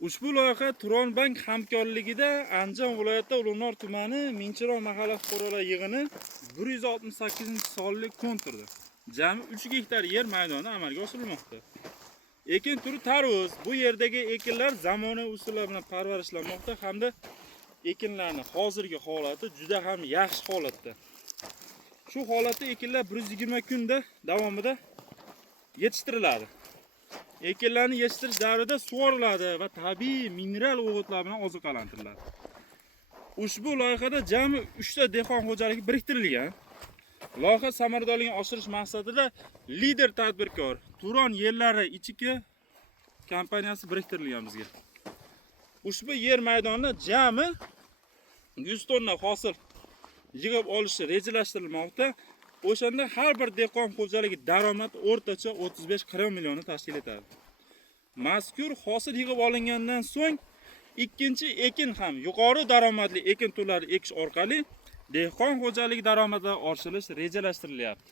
Ushbu loyiha Turon bank hamkorligida Andijon viloyati Ulug'nor tumani Minchiroq mahalla fuqarolar yig'ini 168-sonli konturda jami 3 gektar yer maydonida amalga oshirilmoqda. Ekin turi tarvuz. Bu yerdagi ekinlar zamonaviy usullar bilan parvarishlanmoqda hamda ekinlarning hozirgi holati juda ham yaxshi holatda. Shu holatda ekinlar 120 kunda davomida yetishtiriladi. Ekinlarni yetishtirish davrida sug'oriladi va tabiiy mineral o'g'itlar bilan oziqlantiriladi. Ushbu loyihada jami 3 ta dehqon xo'jaligi biriktirilgan. Loyiha samaradorligini oshirish maqsadida lider tadbirkor Turon yerlari ichki kompaniyasi biriktirilgan bizga. Ushbu yer maydonida jami 100 tonna hosil yig'ib olishi rejalashtirilmoqda. O'shanda har bir dehqon xo'jaligi daromadi o'rtacha 35-40 millionni tashkil etadi. Mazkur hosil yig'ib olingandan so'ng ikkinchi ekin ham yuqori daromadli ekin turlari ekish orqali dehqon xo'jaligi daromadi oshirish rejalashtirilyapti.